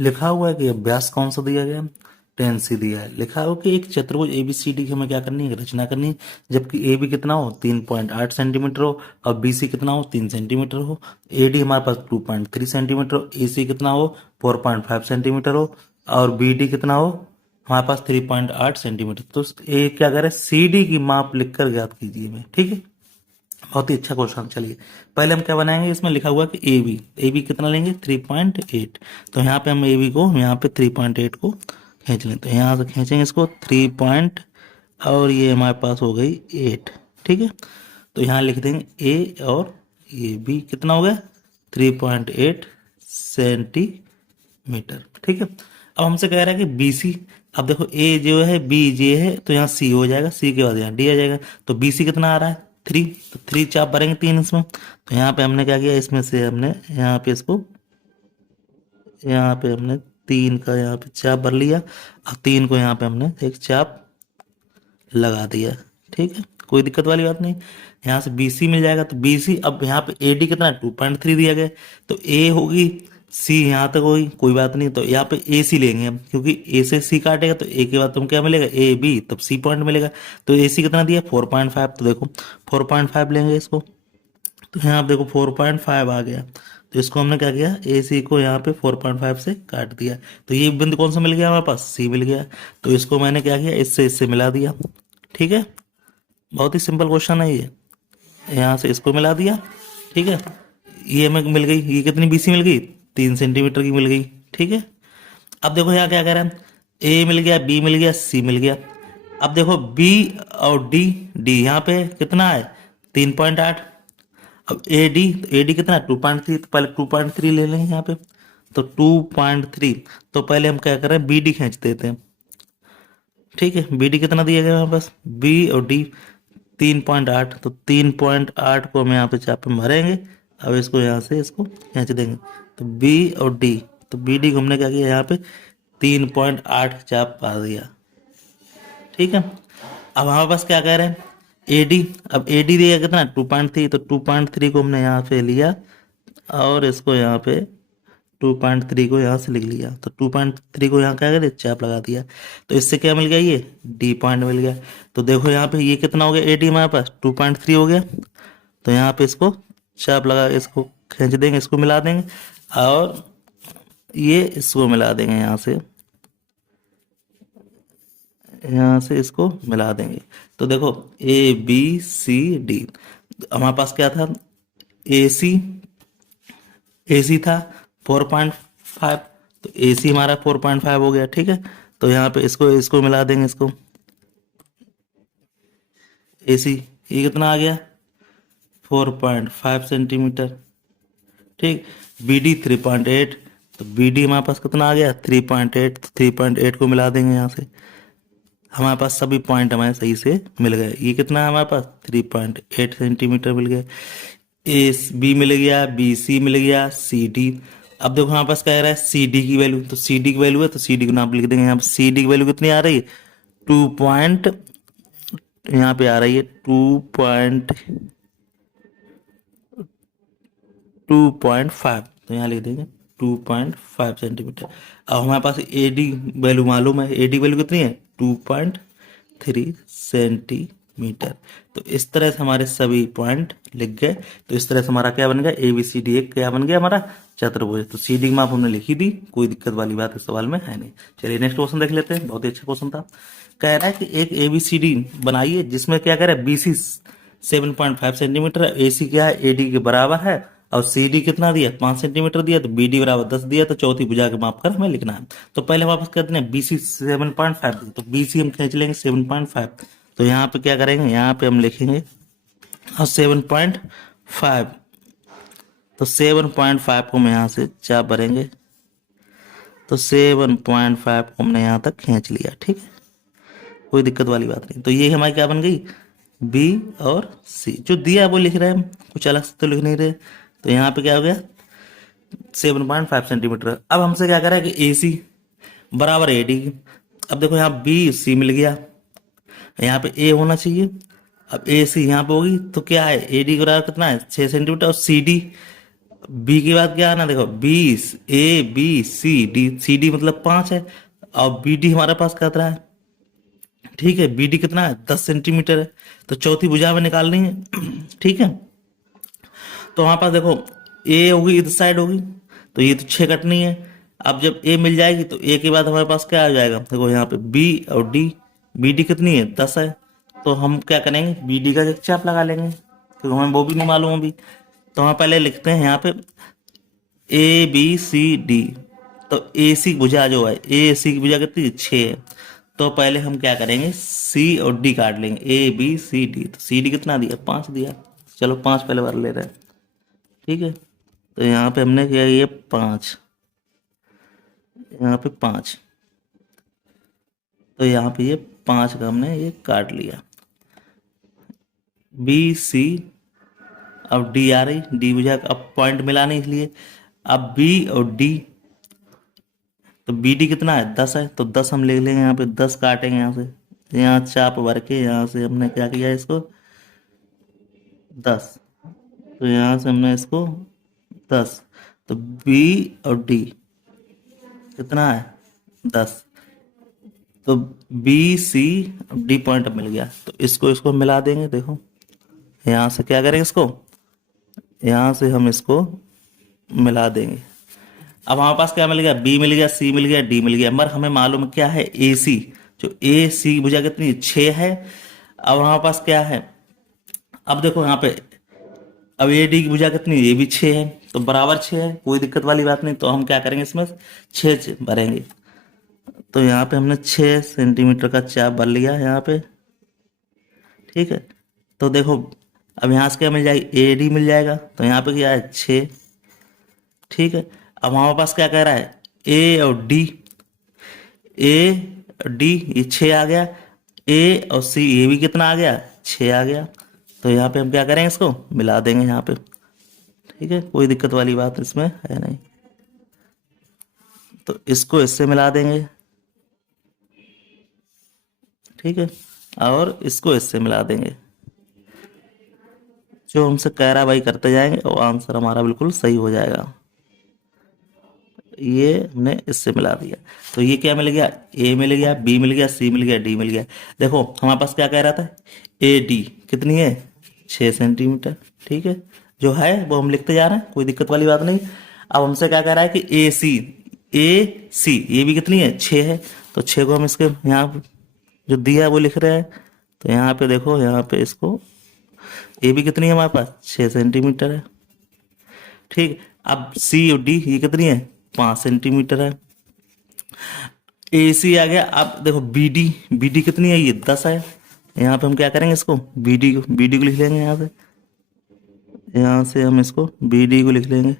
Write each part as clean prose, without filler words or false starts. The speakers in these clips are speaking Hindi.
लिखा हुआ है कि अभ्यास कौन सा दिया गया, 10C दिया है। लिखा हो कि एक चतुर्भुज एबीसीडी की हमें क्या करनी है, रचना करनी है, जबकि ए बी कितना हो 3.8 सेंटीमीटर हो और बी सी कितना हो 3 सेंटीमीटर हो, ए डी हमारे पास 2.3 सेंटीमीटर हो, ए सी कितना हो 4.5 सेंटीमीटर हो और बी डी कितना हो हमारे पास 3.8 सेंटीमीटर। तो ए क्या करें, सी डी की माप लिखकर ज्ञात कीजिए में, ठीक है। बहुत ही अच्छा क्वेश्चन। चलिए पहले हम क्या बनाएंगे, इसमें लिखा हुआ है कि ए बी कितना लेंगे 3.8। तो यहाँ पे हम ए बी को यहाँ पे 3.8 को खींच लें, तो यहाँ से खींचेंगे इसको 3 और ये हमारे पास हो गई 8, ठीक है। तो यहाँ लिख देंगे ए और ये बी कितना हो गया 3.8 सेंटीमीटर, ठीक है। अब हमसे कह रहा है कि बी सी, अब देखो ए जो है बी जे है तो यहाँ सी हो जाएगा, सी के बाद यहाँ डी आ जाएगा। तो बी सी कितना आ रहा है 3, तो 3 चाप भरेंगे 3 इसमें। तो यहाँ पे हमने क्या किया, इसमें से हमने यहाँ पे इसको, यहाँ पे हमने 3 का यहाँ पे चाप भर लिया और 3 को यहाँ पे हमने एक चाप लगा दिया, ठीक है। कोई दिक्कत वाली बात नहीं। यहाँ से BC मिल जाएगा, तो BC, अब यहाँ पे AD कितना 2.3 दिया गया, तो A होगी, C यहाँ तक होगी, कोई बात नहीं। तो यहाँ पे AC लेंगे हम, क्योंकि A से C काटेगा तो A के बाद तुम क्या मिलेगा AB, तब C पॉइंट मिलेगा। तो AC कितना दिया 4.5, तो देखो 4.5 लेंगे इसको, तो यहाँ आप देखो 4.5 आ गया। तो इसको हमने क्या किया, AC को यहाँ पे 4.5 से काट दिया, तो ये बिंदु कौन सा मिल गया हमारे पास, C मिल गया। तो इसको मैंने क्या किया, इससे मिला दिया, ठीक है। बहुत ही सिंपल क्वेश्चन है ये। यहाँ से इसको मिला दिया, ठीक है। ये हमें मिल गई, ये कितनी BC मिल गई 3 सेंटीमीटर की मिल गई, ठीक है। अब देखो यहाँ क्या कह रहा है, A मिल गया, B मिल गया, C मिल गया। अब देखो B और D यहाँ पे कितना है 3.8। अब AD कितना 2.3, तो पहले 2.3 ले लेंगे यहाँ पे, तो 2.3। तो पहले हम क्या करें, BD खींच देते हैं, ठीक है। BD कितना दिया गया हमारे पास, B और D 3.8, तो 3.8 को हम यहाँ पे चाप में भरेंगे। अब इसको यहाँ से इसको खींच देंगे, तो B और D, तो BD को हमने क्या किया यहाँ पे 3.8 चाप पा दिया, ठीक है। अब हमारे पास क्या कह रहे हैं AD, अब AD दिया कितना 2.3, तो 2.3 को हमने यहाँ पे लिया और इसको यहाँ पे 2.3 को यहाँ से लिख लिया, तो 2.3 को यहाँ क्या करें चाप लगा दिया। तो इससे क्या मिल गया, ये D पॉइंट मिल गया। तो देखो यहाँ पे ये कितना हो गया AD हमारे पास 2.3 हो गया। तो यहाँ पे इसको चाप लगा, इसको खींच देंगे, इसको मिला देंगे और ये इसको मिला देंगे, यहाँ से इसको मिला देंगे। तो देखो ABCD हमारे पास क्या था, AC था 4.5, तो AC हमारा 4.5 हो गया, ठीक है। तो यहाँ पे इसको इसको मिला देंगे, इसको AC ये कितना आ गया 4.5 सेंटीमीटर, ठीक। BD 3.8, तो BD हमारे पास कितना आ गया 3.8, तो 3.8 को मिला देंगे यहाँ से। हमारे पास सभी पॉइंट हमारे सही से मिल गए। ये कितना है हमारे पास 3.8 सेंटीमीटर मिल गया। B मिल गया, BC मिल गया, CD। अब देखो हमारे पास क्या कह रहा है CD की वैल्यू, तो CD की वैल्यू है तो CD को नाम लिख देंगे यहाँ पे। CD की वैल्यू कितनी आ रही है 2 पॉइंट, यहाँ पे आ रही है 2.5, तो यहाँ लिख देंगे 2.5 सेंटीमीटर। अब हमारे पास AD वैल्यू मालूम है, AD वैल्यू कितनी है 2.3 सेंटीमीटर। तो इस तरह से हमारे सभी पॉइंट लिख गए। तो इस तरह से हमारा क्या बन गया ABCD एक क्या बन गया हमारा चतुर्भुज। तो CD की माप हमने लिखी दी, कोई दिक्कत वाली बात इस सवाल में है नहीं। चलिए नेक्स्ट क्वेश्चन देख लेते हैं, बहुत ही अच्छा क्वेश्चन था। कह रहा है कि एक ABCD बनाइए जिसमें क्या कह रहा है BC 7.5 सेंटीमीटर, AC क्या है AD के बराबर है और CD कितना दिया 5 सेंटीमीटर दिया, तो BD बराबर 10 दिया, तो चौथी भुजा के माप कर हमें लिखना है। तो पहले वापस कहते हैं BC 7.5, तो BC हम खींच लेंगे 7.5। तो यहाँ पे क्या करेंगे, यहाँ पे हम लिखेंगे और 7.5, तो 7.5 को हम यहाँ से चाप भरेंगे, तो 7.5 को हमने यहाँ तक खींच लिया, ठीक है। कोई दिक्कत वाली बात नहीं। तो ये हमारी क्या बन गई B और C, जो दिया वो लिख रहे हैं हम, कुछ अलग से तो लिख नहीं रहे। तो यहाँ पे क्या हो गया 7.5 सेंटीमीटर। अब हमसे क्या करा है कि AC बराबर AD। अब देखो यहाँ BC मिल गया, यहाँ पे A होना चाहिए। अब AC यहाँ पे होगी तो क्या है AD के बराबर कितना है 6 सेंटीमीटर, और CD बी के बाद क्या आना, देखो 20, A B C D, C D मतलब 5 है, और बी डी हमारे पास कितना है, ठीक है, बी डी कितना है, 10 सेंटीमीटर है, तो चौथी भुजा में निकालनी है। ठीक है, तो हमारे पास देखो ए होगी, इधर साइड होगी, तो ये तो 6 कटनी है। अब जब ए मिल जाएगी तो ए के बाद हमारे पास क्या आ जाएगा, देखो यहाँ पे बी और डी, बी डी कितनी है, 10 है, तो हम क्या करेंगे, बी डी का एक चाप लगा लेंगे, क्योंकि हमें वो भी नहीं मालूम अभी। तो हम पहले लिखते हैं यहाँ पे ए बी सी डी, तो ए सी भुजा जो है, ए सी की भुजा कितनी है, 6 है, तो पहले हम क्या करेंगे, सी और डी काट लेंगे, ए बी सी डी, तो सी डी कितना दिया, 5 दिया, चलो 5 पहले भर ले रहे हैं। ठीक है, तो यहाँ पे हमने किया ये 5, यहाँ पे 5, तो यहाँ पे ये 5 का हमने ये काट लिया, बी सी, अब डी आ रही, डी बुझा, अब पॉइंट मिला नहीं इसलिए, अब बी और डी, तो बी डी कितना है, 10 है, तो 10 हम लिख लेंगे यहाँ पे, 10 काटेंगे यहाँ से, यहाँ चाप भर के यहाँ से हमने क्या किया इसको 10, तो यहाँ से हमने इसको 10, तो बी और डी कितना है 10, तो बी सी डी पॉइंट मिल गया, तो इसको इसको मिला देंगे, देखो यहाँ से क्या करेंगे, इसको यहाँ से हम इसको मिला देंगे। अब हमारे पास क्या मिल गया, बी मिल गया, सी मिल गया, डी मिल गया, मगर हमें मालूम क्या है, ए सी, जो ए सी की भुजा कितनी 6 है। अब हमारे पास क्या है, अब देखो यहाँ पे, अब ए डी की भुजा कितनी, ये भी 6 है, तो बराबर 6 है, कोई दिक्कत वाली बात नहीं, तो हम क्या करेंगे, इसमें 6 भरेंगे, तो यहाँ पे हमने 6 सेंटीमीटर का चाप भर लिया यहाँ पे। ठीक है, तो देखो अब यहाँ से क्या मिल जाएगी, ए डी मिल जाएगा, तो यहाँ पे क्या है 6। ठीक है, अब हमारे पास क्या कह रहा है, ए और डी, ए डी ये 6 आ गया, ए और सी ये भी कितना आ गया, 6 आ गया, तो यहाँ पे हम क्या करेंगे, इसको मिला देंगे यहाँ पे। ठीक है, कोई दिक्कत वाली बात इसमें है नहीं, तो इसको इससे मिला देंगे। ठीक है, और इसको इससे मिला देंगे, जो हमसे कह रहा है भाई करते जाएंगे और आंसर हमारा बिल्कुल सही हो जाएगा। ये हमने इससे मिला दिया, तो ये क्या मिल गया, ए मिल गया, बी मिल गया, सी मिल गया, डी मिल गया। देखो हमारे पास क्या कह रहा था, ए डी कितनी है, 6 सेंटीमीटर। ठीक है, जो है वो हम लिखते जा रहे हैं, कोई दिक्कत वाली बात नहीं। अब हमसे क्या कह रहा है कि ए सी ये भी कितनी है, 6 है, तो 6 को हम इसके यहाँ जो दिया है वो लिख रहे हैं, तो यहाँ पे देखो, यहाँ पे इसको ए भी कितनी है हमारे पास, 6 सेंटीमीटर है। ठीक, अब सी और डी ये कितनी है, 5 सेंटीमीटर है। ए सी आ गया, अब देखो बी डी कितनी है, ये 10 है, यहाँ पे हम क्या करेंगे, इसको बी डी को लिख लेंगे, यहाँ से हम इसको बी डी को लिख लेंगे,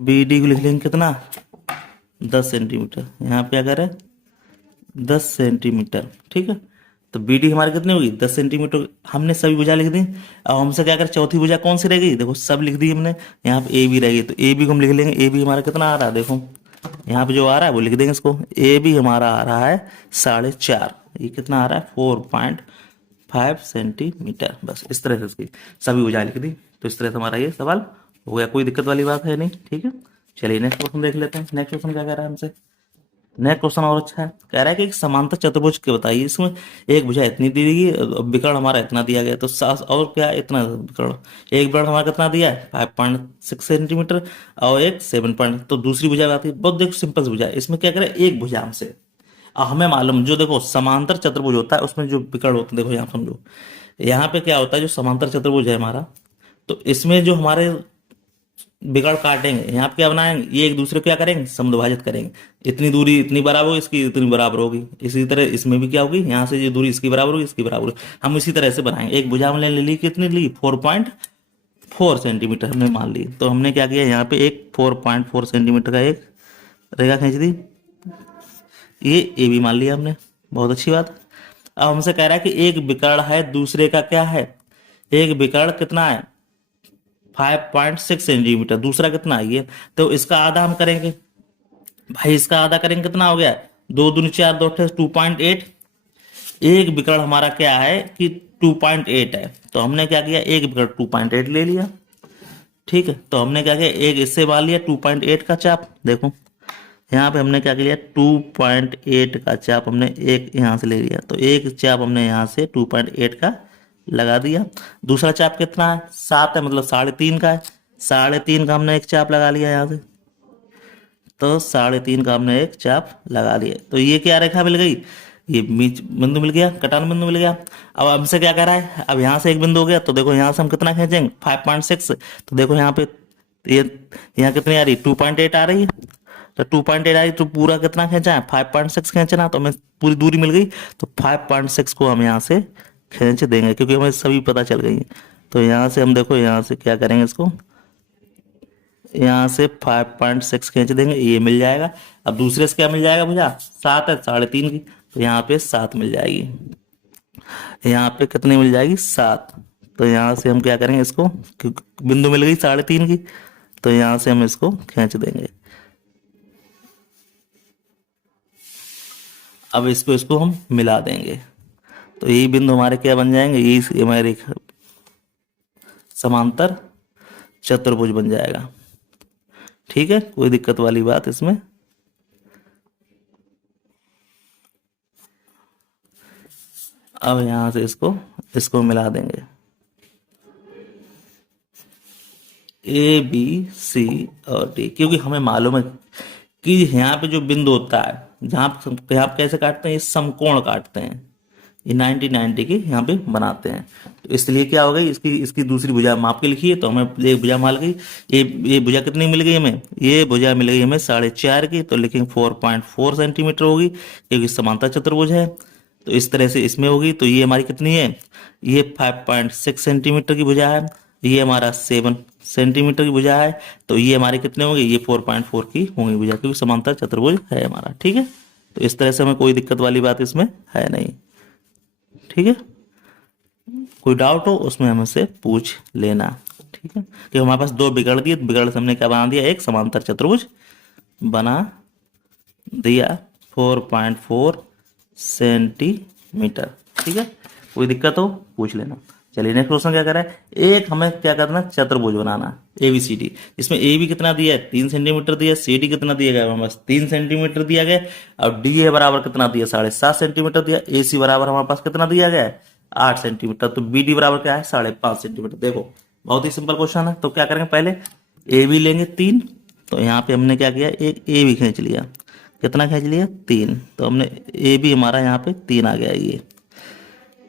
बी डी को लिख लेंगे कितना, 10 सेंटीमीटर, यहाँ पे अगर है 10 सेंटीमीटर। ठीक है, तो बी डी हमारी कितनी होगी, 10 सेंटीमीटर, हमने सभी भुजा लिख दी। अब हमसे क्या कर, चौथी भुजा कौन सी रह गई, देखो सब लिख दी हमने, यहाँ पे ए बी रह गई, तो ए बी को हम लिख लेंगे, ए बी हमारा कितना आ रहा है, देखो यहाँ पे जो आ रहा है वो लिख देंगे इसको, ए बी हमारा आ रहा है 4.5, ये कितना आ रहा है 4.5 सेंटीमीटर। बस इस तरह से इसकी सभी भुजा लिख दी, तो इस तरह से हमारा ये सवाल हो गया, कोई दिक्कत वाली बात है नहीं। ठीक है, चलिए नेक्स्ट क्वेश्चन देख लेते हैं। नेक्स्ट क्वेश्चन क्या कह रहा है हमसे, नेक्स्ट क्वेश्चन और अच्छा है, कह रहा है कि एक समांतर चतुर्भुज के बताइए, इसमें एक भुजा इतनी दी गई, विकर्ण हमारा इतना दिया गया, तो सास और क्या इतना विकर्ण, एक विकर्ण हमारा कितना दिया है 5.6 सेंटीमीटर, और एक 7 पॉइंट, तो दूसरी भुजा आती है, बहुत देखो सिंपल भुजा है, इसमें क्या करें, एक भुजा हमसे, हमें मालूम, जो देखो समांतर चतुर्भुज होता है उसमें जो विकर्ण होते हैं, देखो यहाँ समझो, यहाँ पे क्या होता है, जो समांतर चतुर्भुज है हमारा, तो इसमें जो हमारे बिगड़ काटेंगे, यहाँ पे क्या बनाएंगे, ये एक दूसरे को क्या करेंगे, समद्विभाजित करेंगे, इतनी दूरी इतनी बराबर होगी, इसकी इतनी बराबर होगी, इसी तरह इसमें भी क्या होगी, यहाँ से जो दूरी इसकी बराबर होगी, इसकी बराबर होगी, हम इसी तरह से बनाएंगे। एक भुजा हमने ले ली, कितनी ली, 4.4 सेंटीमीटर हमने मान ली, तो हमने क्या किया, यहाँ पे एक 4.4 सेंटीमीटर का एक रेखा खींच दी, ये ए भी मान लिया हमने, बहुत अच्छी बात। अब हमसे कह रहा है कि एक विकर्ण है, दूसरे का क्या है, एक विकर्ण कितना है 5.6 सेंटीमीटर, दूसरा कितना है ये, तो इसका आधा हम करेंगे भाई, इसका आधा करेंगे, कितना हो गया, 2 दूनी 4, 2 2.8, एक विकर्ण हमारा क्या है कि 2.8 है, तो हमने क्या किया, एक विकर्ण 2.8 ले लिया, ठीक है, तो हमने क्या किया, एक इससे मान लिया 2.8 का चाप। देखो यहाँ पे हमने क्या किया, 2.8 का चाप हमने एक यहाँ से ले लिया, तो एक चाप हमने यहाँ से 2.8 का लगा दिया। दूसरा चाप कितना है, 7 है, मतलब 3.5 का है। 3.5 का हमने एक चाप लगा लिया यहाँ से, तो 3.5 का हमने एक चाप लगा लिया। तो ये क्या रेखा मिल गई, ये बीच बिंदु मिल गया, कटान बिंदु मिल गया। अब हमसे क्या कह रहा है, अब यहाँ से एक बिंदु हो गया, तो देखो यहाँ से हम कितना खींचेंगे, 5.6। तो देखो यहाँ पे ये यहाँ कितनी आ रही, 2.8 आ रही है। तो 2.8 आ रही, तो पूरा कितना खींचा है, 5.6 खींचना। तो हमें पूरी दूरी मिल गई, तो 5.6 को हम यहाँ से खींच देंगे, क्योंकि हमें सभी पता चल गई है। तो यहाँ से हम देखो यहाँ से क्या करेंगे, इसको यहाँ से 5.6 खींच देंगे, ये मिल जाएगा। अब दूसरे से क्या मिल जाएगा भुजा, 7 है, 3.5 की, तो यहाँ पे 7 मिल जाएगी। यहाँ पे कितनी मिल जाएगी, 7। तो यहाँ से हम क्या करेंगे, इसको क्योंकि बिंदु मिल गई 3.5 की, तो यहाँ से हम इसको खींच देंगे। अब इसको इसको हम मिला देंगे, तो यही बिंदु हमारे क्या बन जाएंगे, यही हमारे समांतर चतुर्भुज बन जाएगा। ठीक है, कोई दिक्कत वाली बात इसमें। अब यहां से इसको इसको मिला देंगे, ए बी सी और डी, क्योंकि हमें मालूम है कि यहाँ पे जो बिंदु होता है, जहाँ पे आप कैसे काटते हैं, ये समकोण काटते हैं, ये 90-90 के यहाँ पे बनाते हैं। तो इसलिए क्या हो गई, इसकी इसकी दूसरी भुजा माप के लिखी है, तो हमें एक भुजा माल गई। ये भुजा कितनी मिल गई हमें, ये भुजा मिल गई हमें 4.5 की, तो लेकिन 4.4 सेंटीमीटर होगी, क्योंकि समांतर चतुर्भुज है। तो इस तरह से इसमें होगी, तो ये हमारी कितनी है, ये 5.6 सेंटीमीटर की भुजा है, ये हमारा 7 सेंटीमीटर की भुजा है। तो ये हमारे कितने होंगे, ये 4.4 की होंगी भुजा, क्योंकि समांतर चतुर्भुज है हमारा। ठीक है, तो इस तरह से हमें कोई दिक्कत वाली बात इसमें है नहीं। ठीक है, कोई डाउट हो उसमें हमसे पूछ लेना। ठीक है, कि हमारे पास दो बिगड़ दिए, बिगड़ से हमने क्या बना दिया, एक समांतर चतुर्भुज बना दिया 4.4 सेंटीमीटर। ठीक है, कोई दिक्कत हो पूछ लेना। चलिए नेक्स्ट क्वेश्चन क्या कर रहा है, एक हमें क्या करना, चतुर्भुज बनाना ABCD। इसमें ए बी कितना दिया है, 3 सेंटीमीटर दिया, CD कितना दिया गया हमारे पास, 3 सेंटीमीटर दिया गया, और DA बराबर कितना दिया, 7.5 सेंटीमीटर दिया, AC बराबर हमारे पास कितना दिया गया है, 8 सेंटीमीटर। तो BD बराबर क्या है, 5.5 सेंटीमीटर। देखो बहुत ही सिंपल क्वेश्चन है। तो क्या करेंगे, पहले AB लेंगे 3, तो यहाँ पे हमने क्या किया, एक AB खींच लिया, कितना खींच लिया, 3। तो हमने AB हमारा यहाँ पे 3 आ गया ये,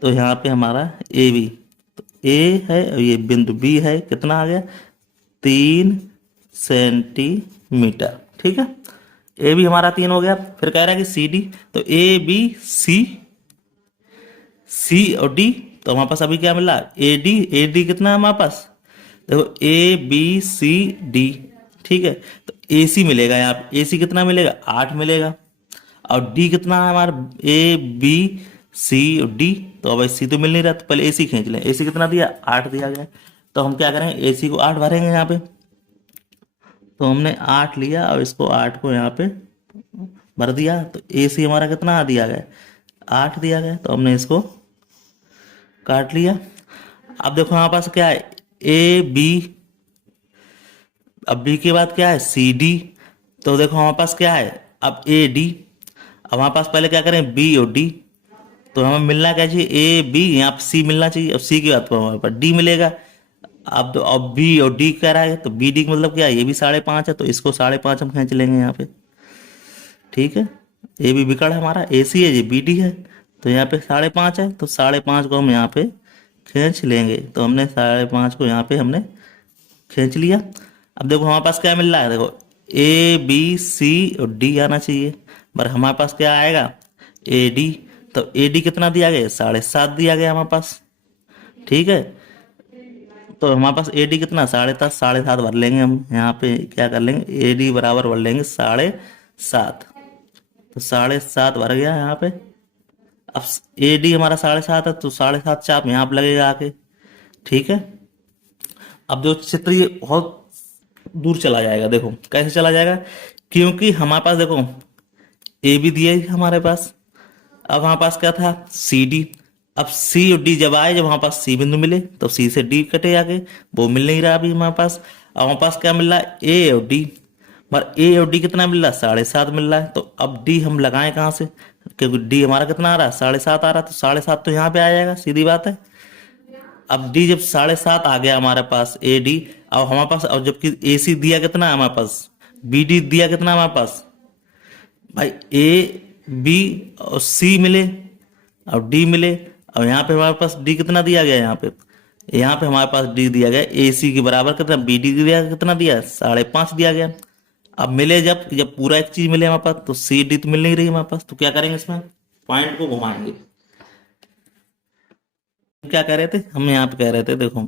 तो यहाँ पे हमारा AB, तो A है और ये बिंदु B है, कितना आ गया, 3 सेंटीमीटर। ठीक है, ए बी हमारा 3 हो गया। फिर कह रहा है कि CD, तो ABC और D, तो हमारे पास अभी क्या मिला, AD कितना है हमारे पास, देखो ABCD। ठीक है, तो AC मिलेगा, यहाँ पे AC कितना मिलेगा, 8 मिलेगा, और D कितना है हमारा, ABC और D, तो अब AC तो मिल नहीं रहा, तो पहले AC खींच लें। AC कितना दिया, 8 दिया गया, तो हम क्या करेंगे, AC को 8 भरेंगे यहाँ पे। तो हमने 8 लिया और इसको 8 को यहाँ पे भर दिया, तो AC हमारा कितना दिया गया, 8 दिया गया, तो हमने इसको काट लिया। अब देखो हमारे पास क्या है, AB, अब B के बाद क्या है, CD, तो देखो हमारे पास क्या है, अब AD। अब हमारे पास पहले क्या करें, B और D, तो हमें मिलना क्या चाहिए, AB, यहाँ पे C मिलना चाहिए। अब C के बाद हमारे पास D मिलेगा। अब B और D कह रहा है, तो BD का मतलब क्या है, ये भी 5.5 है, तो इसको 5.5 हम खींच लेंगे यहाँ पे। ठीक है, ये भी बिकड़ है हमारा, AC है, ये BD है, तो यहाँ पे 5.5 है, तो 5.5 को हम यहाँ पे खींच लेंगे। तो हमने 5.5 को यहाँ पे हमने खींच लिया। अब देखो हमारे पास क्या मिल रहा है, देखो ABC और D आना चाहिए, पर हमारे पास क्या आएगा, AD। तो AD कितना दिया गया, 7.5 दिया गया हमारे पास। ठीक है, तो हमारे पास AD कितना, 7.5 भर लेंगे हम यहाँ पे, क्या कर लेंगे, AD बराबर भर लेंगे 7.5, तो 7.5 भर गया यहाँ पे। अब AD हमारा 7.5 है, तो 7.5 चाप यहाँ पे लगेगा आके। ठीक है, अब जो चित्र ये बहुत दूर चला जाएगा, देखो कैसे चला जाएगा, क्योंकि हमारे पास देखो AB दिया ही हमारे पास। अब हमारे पास क्या था, CD। अब C और D जब आए, जब हमारे पास C बिंदु मिले, तो C से D कटे आगे, वो मिल नहीं रहा अभी हमारे पास। अब हमारे पास क्या मिल रहा है, ए और डी। मगर ए और डी कितना मिल रहा है, 7.5 मिल रहा है। तो अब डी हम लगाएं कहाँ से, क्योंकि डी हमारा कितना आ रहा है, 7.5 आ रहा है, तो 7.5 तो यहाँ पे आ जाएगा, सीधी बात है। अब डी जब 7.5 आ गया हमारे पास ए डी, अब हमारे पास, और जबकि ए सी दिया कितना है हमारे पास, बी डी दिया कितना है हमारे पास भाई, ए बी और सी मिले और डी मिले। और यहाँ पे हमारे पास डी कितना दिया गया है, यहाँ पे हमारे पास डी दिया गया ए सी के बराबर कितना, बी डी दिया कितना दिया, 5.5 दिया गया। अब मिले जब जब पूरा एक चीज मिले हमारे पास, तो सी डी तो मिल नहीं रही हमारे पास, तो क्या करेंगे इसमें, पॉइंट को घुमाएंगे। क्या कह रहे थे हम, यहाँ पे कह रहे थे देखो,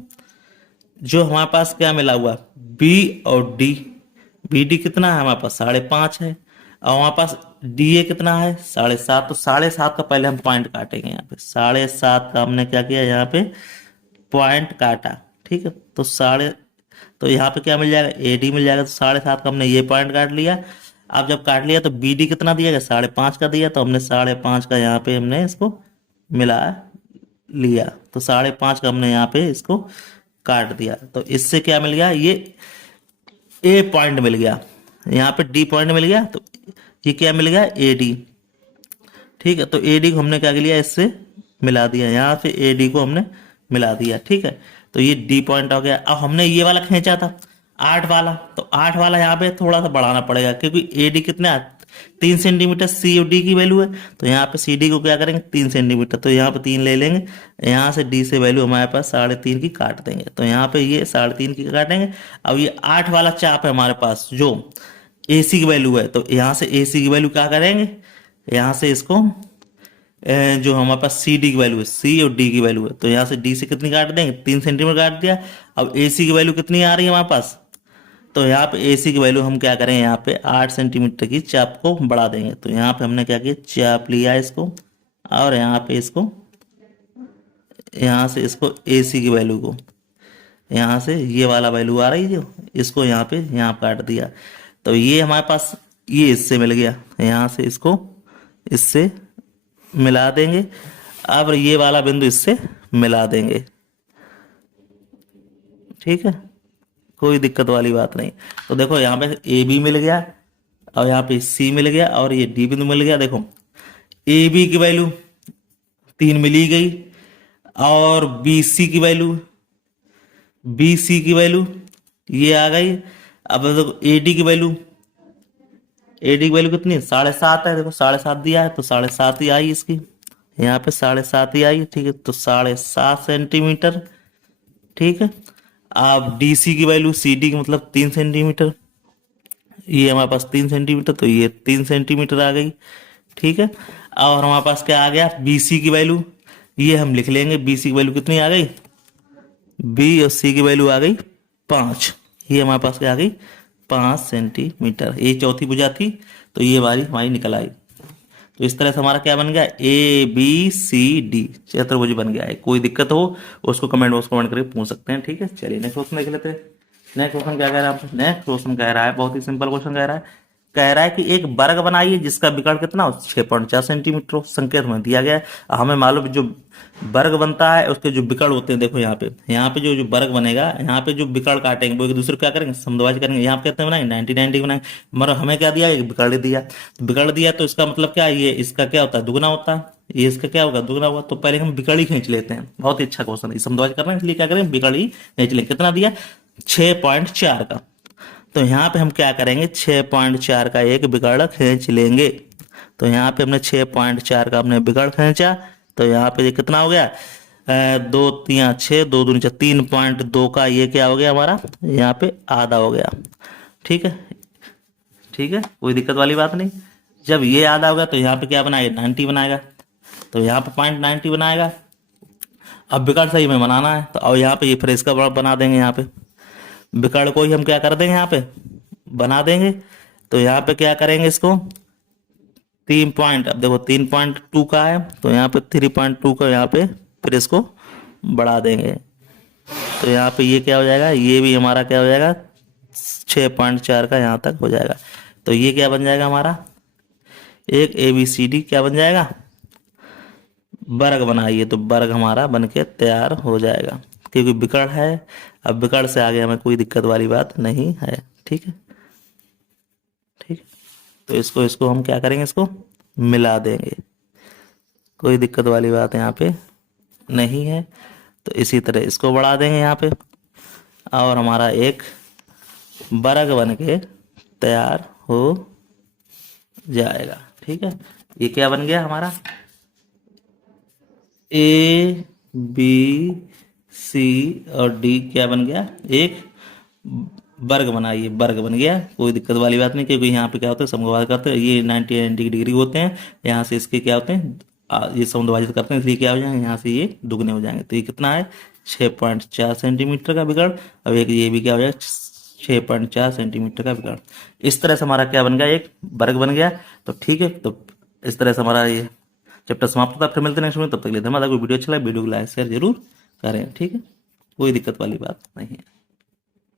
जो हमारे पास क्या मिला हुआ, बी और डी, बी डी कितना है हमारे पास, 5.5 है। और हमारे पास डी ए कितना है, 7.5। तो 7.5 का पहले हम पॉइंट काटेंगे यहाँ पे, 7.5 का हमने क्या किया, यहाँ पे पॉइंट काटा, ठीक है। तो तो यहाँ पे क्या मिल जाएगा, ए डी मिल जाएगा। तो 7.5 का हमने ये पॉइंट काट लिया। अब जब काट लिया तो बी डी कितना दिया गया, 5.5 का दिया, तो हमने 5.5 का यहाँ पे हमने इसको मिला लिया। तो 5.5 का हमने यहाँ पे इसको काट दिया। तो इससे क्या मिल गया, ये ए पॉइंट मिल गया, यहाँ पे डी पॉइंट मिल गया। तो ये क्या मिल गया, ए डी, ठीक है। तो ए डी को हमने क्या लिया, इससे मिला दिया, यहाँ से ए डी को हमने मिला दिया, ठीक है। तो ये डी पॉइंट हो गया। अब हमने ये वाला खींचा था 8 वाला, तो 8 वाला यहाँ पे थोड़ा सा बढ़ाना पड़ेगा, क्योंकि ए डी कितना 3 सेंटीमीटर सी और डी की वैल्यू है। तो यहाँ पे सी डी को क्या करेंगे, 3 सेंटीमीटर, तो यहाँ पे 3 ले लेंगे। यहाँ से डी से वैल्यू हमारे पास 3.5 की काट देंगे, तो यहाँ पे ये 3.5 की काटेंगे। अब ये 8 वाला चाप है हमारे पास, जो ए सी की वैल्यू है, तो यहाँ से ए सी की वैल्यू क्या करेंगे, यहाँ से इसको जो हमारे पास सी डी की वैल्यू है, सी और डी की वैल्यू है, तो यहाँ से डी से कितनी काट देंगे, 3 सेंटीमीटर काट दिया। अब ए सी की वैल्यू कितनी आ रही है हमारे पास, तो यहाँ पे ए सी की वैल्यू हम क्या करें, यहाँ पे 8 सेंटीमीटर की चाप को बढ़ा देंगे। तो यहाँ पे हमने क्या किया, चाप लिया इसको, और यहाँ पे इसको, यहाँ से इसको ए सी की वैल्यू को, यहाँ से ये वाला वैल्यू आ रही है जो, इसको यहाँ पे यहाँ काट दिया। तो ये हमारे पास ये इससे मिल गया, यहाँ से इसको इससे मिला देंगे। अब ये वाला बिंदु इससे मिला देंगे, ठीक है, कोई दिक्कत वाली बात नहीं। तो देखो यहाँ पे ए बी मिल गया, और यहाँ पे सी मिल गया, और ये डी बिंदु मिल गया। देखो ए बी की वैल्यू 3 मिली गई, और बी सी की वैल्यू, बी सी की वैल्यू ये आ गई। अब देखो ए डी की वैल्यू, ए डी की वैल्यू कितनी है, 7.5 है। देखो 7.5 दिया है, तो 7.5 ही आई इसकी, यहाँ पे 7.5 ही आई, ठीक है। तो 7.5 सेंटीमीटर, ठीक है। अब डी सी की वैल्यू, सी डी की मतलब 3 सेंटीमीटर, ये हमारे पास 3 सेंटीमीटर, तो ये 3 सेंटीमीटर आ गई, ठीक है। और हमारे पास क्या आ गया, बी सी की वैल्यू, ये हम लिख लेंगे, बी सी की वैल्यू कितनी आ गई, बी और सी की वैल्यू आ गई 5, ये हमारे पास क्या आ गई, 5 सेंटीमीटर। ये चौथी भुजा थी, तो ये वाली हमारी निकल आई। तो इस तरह से हमारा क्या बन गया, ए बी सी डी चतुर्भुज बन गया है। कोई दिक्कत हो उसको कमेंट बॉक्स कमेंट करके पूछ सकते हैं, ठीक है। चलिए नेक्स्ट क्वेश्चन देख लेते हैं। नेक्स्ट क्वेश्चन क्या कह रहा है, नेक्स्ट क्वेश्चन कह रहा है, बहुत ही सिंपल क्वेश्चन कह रहा है कि एक वर्ग बनाइए जिसका विकर्ण कितना हो, 6.4 सेंटीमीटर संकेत में दिया गया है। हमें मालूम जो वर्ग बनता है उसके जो विकर्ण होते हैं, देखो यहाँ पे जो वर्ग बनेगा, यहाँ पे जो विकर्ण काटेंगे वो एक दूसरे को क्या करेंगे, समद्विभाज्य करेंगे। यहाँ पे कितने बनाएंगे, 90 बनाएंगे। मगर हमें क्या दिया, एक विकर्ण दिया, विकर्ण दिया, तो इसका मतलब क्या, ये इसका क्या होता है, दुगुना होता है, ये इसका क्या होगा, दुगुना होगा। तो पहले हम विकर्ण ही खींच लेते हैं, बहुत ही अच्छा क्वेश्चन है, समद्विभाज्य करना है इसलिए क्या करें, विकर्ण ही खींच लें। कितना दिया, 6.4 का। तो यहाँ पे हम क्या करेंगे, 6.4 का एक विकर्ण खींच लेंगे। तो यहाँ पे हमने 6.4 का हमने विकर्ण खींचा, तो यहाँ पे ये कितना हो गया, 2 3 6, 2 दूनी 4, 3.2 का ये क्या हो गया हमारा, यहाँ पे आधा हो गया, ठीक है, ठीक है, कोई दिक्कत वाली बात नहीं। जब ये आधा होगा तो यहाँ पे क्या बनाएगा, 90 बनाएगा, तो यहाँ पे 0.90 बनाएगा। अब विकर्ण सही में बनाना है, तो अब यहाँ पे ये फिर इसका बना देंगे, यहाँ पे विकर्ण को ही हम क्या कर देंगे, यहाँ पे बना देंगे। तो यहाँ पे क्या करेंगे, इसको 3 पॉइंट, अब देखो 3.2 का है, तो यहाँ पे 3.2 का यहाँ पे फिर इसको बढ़ा देंगे। तो यहाँ पे ये क्या हो जाएगा, ये भी हमारा क्या हो जाएगा, 6.4 का यहाँ तक हो जाएगा। तो ये क्या बन जाएगा हमारा, एक ए बी सी डी क्या बन जाएगा, वर्ग बनाइए, तो वर्ग हमारा बन के तैयार हो जाएगा, क्योंकि विकर्ण है अब विकर्ण से आगे हमें कोई दिक्कत वाली बात नहीं है। ठीक है, ठीक है। तो इसको इसको हम क्या करेंगे, इसको मिला देंगे, कोई दिक्कत वाली बात यहाँ पे नहीं है। तो इसी तरह इसको बढ़ा देंगे यहाँ पे, और हमारा एक वर्ग बन के तैयार हो जाएगा। ठीक है, ये क्या बन गया हमारा, ए बी सी और डी क्या बन गया, एक वर्ग बना, ये वर्ग बन गया, कोई दिक्कत वाली बात नहीं, क्योंकि यहाँ पे क्या होता है समविभाजन करते हैं, ये 90 डिग्री होते हैं, यहाँ से इसके क्या होते हैं ये समविभाजित करते हैं, इसलिए क्या हो जाएंगे, यहाँ से ये दुगने हो जाएंगे। तो ये कितना है 6.4 सेंटीमीटर का विकर्ण। अब एक ये भी क्या हो जाएगा 6.4 सेंटीमीटर का विकर्ण। इस तरह से हमारा क्या बन गया, एक वर्ग बन गया। तो ठीक है, तो इस तरह से हमारा ये चैप्टर समाप्त होता है। फिर मिलते हैं नेक्स्ट में, तब तक के लिए धन्यवाद। अगर वीडियो अच्छा लगा वीडियो को लाइक शेयर जरूर करें। ठीक है, कोई दिक्कत वाली बात नहीं है।